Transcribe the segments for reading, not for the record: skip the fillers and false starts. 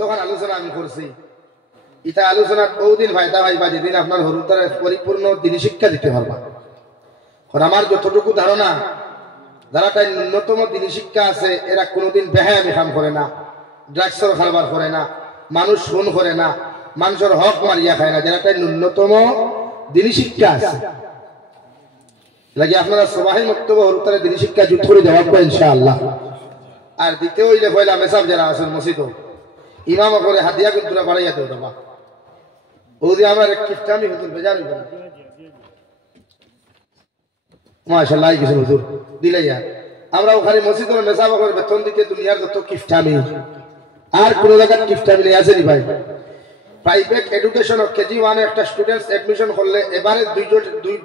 তখন আলোচনা আমি করছি ইটা আলোচনা বহুদিন ফায়দা পাইবা যেদিন আপনার হরুতার পরিপূর্ণ দিনী শিক্ষা দিতে পারবা। আমার যতটুকু ধারণা যারা তাই ন্যূনতম দিনী শিক্ষা আছে এরা কোনোদিন বেহায়ামি কাম করে না, ড্রাগসের খারবার করে না, মানুষ খুন করে না, মানুষের হক মারিয়া খায় না, যারা তাই ন্যূনতম দিনী শিক্ষা আছে লাগে আপনারা সবাই বক্তব্য হরুতারে দিনী শিক্ষা যুক্ত করে দেওয়া ইনশাআল্লাহ। আর দ্বিতীয় হইলে পয়লা মেসাব যারা আছেন মসজিদ ইমাম করে হাদিয়া কুতুরা বাড়াইয়া দেও বাবা ও যে আমার এক কিফটামি হুজুর বেজার হইব না মাশাআল্লাহ কিছু হুজুর দিলাইয়া আমরা ওখানে মসজিদের মেসাব করে বেতন দিতে দুনিয়ার যত কিফটামি আর কোন জায়গায় কিফটামি নেই আছে নি ভাই। প্রাইভেট এডুকেশন কেজি 1 একটা স্টুডেন্টস এডমিশন করলে এবারে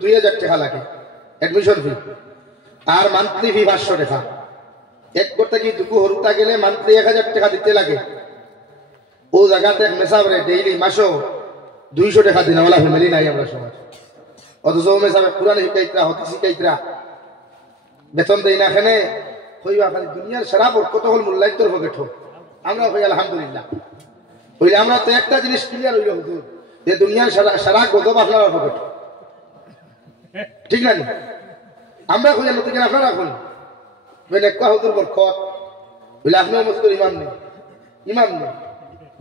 2000 টাকা লাগে এডমিশন ফি আর মান্থলি ফি 500 টাকা। এক করতে কি দুকু হরুতা গেলে মান্থলি 1000 টাকা দিতে লাগে। ও জায়গাতে মেসাব রে ডেইলি মাসো 200 টাকা দিনওয়ালা ফ্যামিলি নাই আমরা সমাজ। অথচ মেসাবে পুরান শিকাইতরা হতি শিকাইতরা বেতন দেই না এখানে কইবা খালি দুনিয়ার সারা বরকত হল মূল্যায়িতর পকেট আমরা কই আলহামদুলিল্লাহ। কইলে আমরা তো একটা জিনিস ক্লিয়ার হইল হুজুর যে দুনিয়ার সারা গজব আপনার পকেট ঠিক না আমরা কইলে নতুন আপনারা কই বলে ক হুজুর বরকত বলে আপনি মসজিদের ইমাম নেই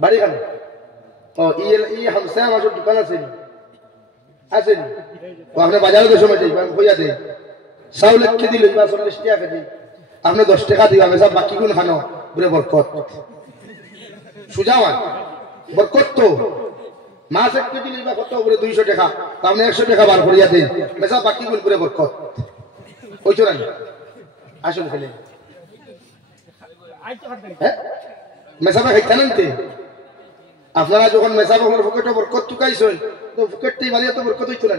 বাড়ি খান ও ই হামসা আমার দোকান আছে আছেন ও আপনি বাজারে তো সময় যাই কইয়া দে চাউল এক কেজি লইবা 40 টাকা কেজি আপনি 10 টাকা দিবা আমি সব বাকি কোন খানো বলে বরকত সুজাওয়ান বরকত তো মাছ এক কেজি লইবা কত বলে 200 টাকা আপনি 100 টাকা বার করিয়া দেন মেসা বাকি কোন করে বরকত কইছো না আসল খেলে মেসাবে খাইতানতে আপনারা যখন মেসাবে হল পকেটে বরকত টুকাইছেন তো পকেটটাই বালিয়া তো বরকত হইতো না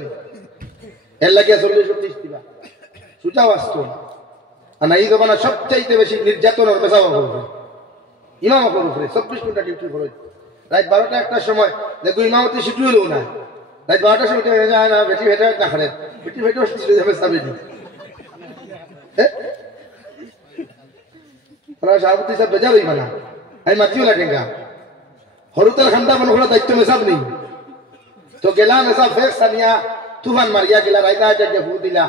এর লাগে 40-30 দিবা সুজা আসতো না। এই জমানা সবচাইতে বেশি নির্যাতন আর মেসাবে করবে ইমাম করে উপরে 24 ঘন্টা ডিউটি করে রাত 12টা একটার সময় দেখো ইমামতি ছুটি হলো না রাত 12টার সময় যায় না বেটি ভেটা না খারে বেটি ভেটা চলে যাবে সাবে নি ওরা সাবতি সব বেজার হই না এই মাতিও লাগেগা হরুতার খান্ডা মনে হলো দায়িত্ব মেসাব নেই তো গেলা মেসাব ফের সানিয়া তুফান মারিয়া গেলা রাইতা যে ভূ দিলা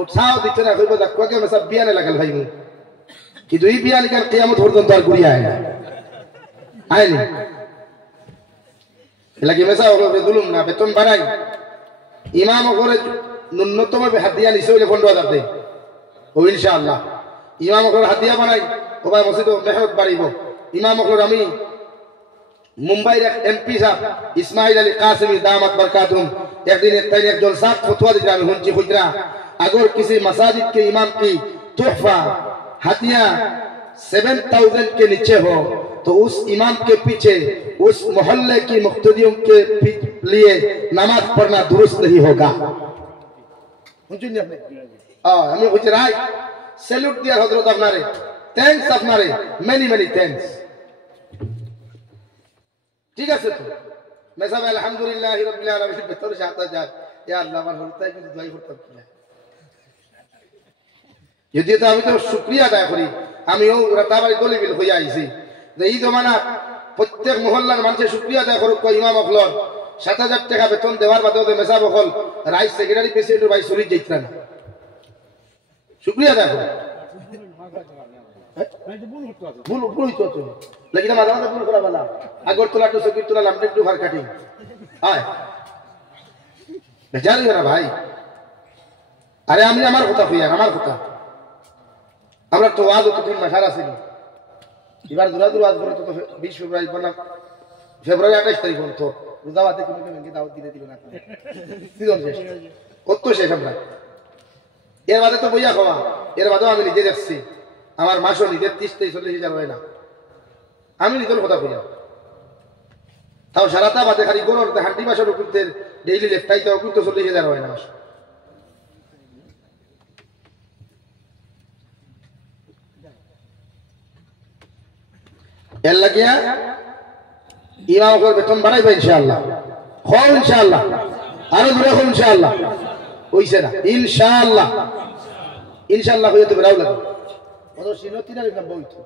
উৎসাহ দিতে না কইবো দেখো মেসাব বিয়ানে লাগাল ভাই কি দুই বিয়ান কার কিয়ামত পর্যন্ত আর গুড়িয়া আইনি লাগি মেসাব হলো জুলুম না বেতন বাড়াই ইমাম করে ন্যূনতম হাদিয়া নিছে হইলে 15000 দেই ও ইনশাআল্লাহ ইমাম করে হাদিয়া বানাই ও ভাই মসজিদ মেহনত বাড়িব ইমাম করে আমি মুম্বাইর এমপি সাহেব ইসমাইল আলী কাসিমি দামাত বরকাতুম एक दिन एक जलसा फतवा दिया हुंची खुजरा अगर किसी मसाजिद के इमाम की तोहफा हदिया 7000 के नीचे हो तो उस इमाम के पीछे उस मोहल्ले की मुक्तदियों के लिए नमाज पढ़ना दुरुस्त नहीं होगा। हमें गुजरात सैल्यूट दिया हजरत अपनारे थैंक्स अपनारे मेनी मेनी थैंक्स ठीक है तो मैं सब अल्हम्दुलिल्लाह रब्बिल आलमीन बेहतर चाहता जा या अल्लाह मान होता है कि दुआई করতাম কিনা যদি তো আমি তো শুকরিয়া আদায় করি আমি ও রাতাবাড়ি দলিবিল হইয়া আইছি যে এই জমানা প্রত্যেক মহল্লার মানুষের শুকরিয়া আদায় করুক কই ইমাম অকলর 7000 টাকা বেতন দেওয়ার বাদে মেসাব অকল রাইস সেক্রেটারি প্রেসিডেন্ট ভাই সুরি যাইতরা না শুকরিয়া আদায় করুক ভুল হইতো তো लेकिन मादा मादा भूल करा वाला अगर तुला तो सकी तुला लंबे टू हर कटिंग हाय बेचारी है ना भाई अरे हमने हमार होता हुआ हमार होता हमरा तो आज तो 3 18 से इबार दूर आज बोले तो 20 फरवरी बना ফেব্রুয়ারি 28 তারিখ তো রোজাবাতে কোনো কেমন দাওয়াত দিল না সিজন শেষ কত শেষ আমরা এর বাদে তো বইয়া খাওয়া এর বাদেও আমি নিজে দেখছি আমার মাসও নিজে 30 40,000 হয় না আমি নিজের কথা কইয়া তাও সারাটা বাদে খালি গরুর হান্ডি মাসের উপরতে ডেইলি লেফটাইতে কিন্তু 40,000 হয় না মাস এর লাগিয়া ইমাম করে বেতন বাড়াইবে ইনশাআল্লাহ হয় ইনশাআল্লাহ আরো দূরে হয় ইনশাআল্লাহ হইছে না ইনশাআল্লাহ ইনশাআল্লাহ হইতে বেরাও লাগে কত সিনতি না বইতো